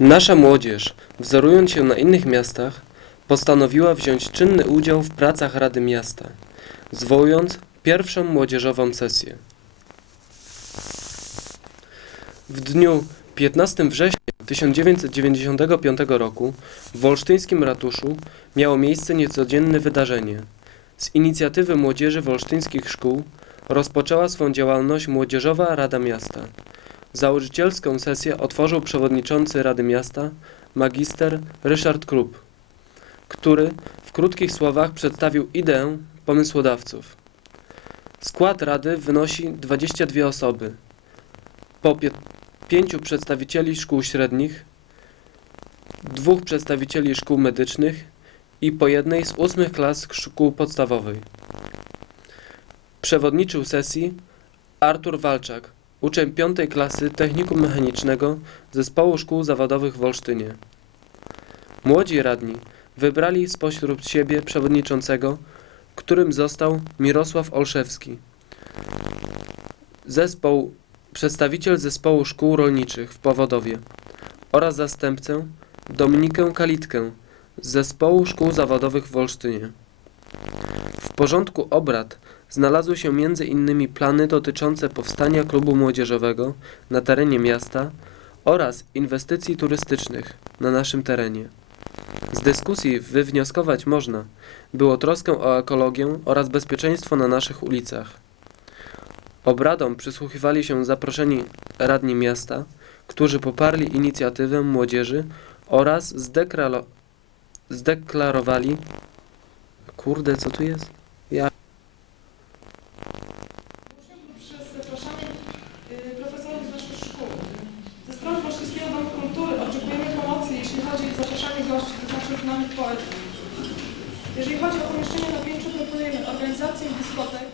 Nasza młodzież, wzorując się na innych miastach, postanowiła wziąć czynny udział w pracach Rady Miasta, zwołując pierwszą młodzieżową sesję. W dniu 15 września 1995 roku w wolsztyńskim ratuszu miało miejsce niecodzienne wydarzenie. Z inicjatywy młodzieży wolsztyńskich szkół rozpoczęła swą działalność Młodzieżowa Rada Miasta. Założycielską sesję otworzył przewodniczący Rady Miasta, magister Ryszard Krupp, który w krótkich słowach przedstawił ideę pomysłodawców. Skład Rady wynosi 22 osoby, po pięciu przedstawicieli szkół średnich, dwóch przedstawicieli szkół medycznych i po jednej z ósmych klas szkół podstawowej. Przewodniczył sesji Artur Walczak, uczeń piątej klasy Technikum Mechanicznego Zespołu Szkół Zawodowych w Olsztynie. Młodzi radni wybrali spośród siebie przewodniczącego, którym został Mirosław Olszewski. Zespół, przedstawiciel Zespołu Szkół Rolniczych w Powodowie oraz zastępcę Dominikę Kalitkę z Zespołu Szkół Zawodowych w Olsztynie. W porządku obrad znalazły się innymi plany dotyczące powstania klubu młodzieżowego na terenie miasta oraz inwestycji turystycznych na naszym terenie. Z dyskusji wywnioskować można było troskę o ekologię oraz bezpieczeństwo na naszych ulicach. Obradom przysłuchiwali się zaproszeni radni miasta, którzy poparli inicjatywę młodzieży oraz zdeklarowali Kurde, co tu jest? Ja przez zapraszanie y, profesorów z naszych szkół. Ze strony Polskiego Domu Kultury oczekujemy pomocy, jeśli chodzi o zapraszanie gości, to znaczy znanych poetów. Jeżeli chodzi o pomieszczenie na piętrze, proponujemy organizację dyskotek,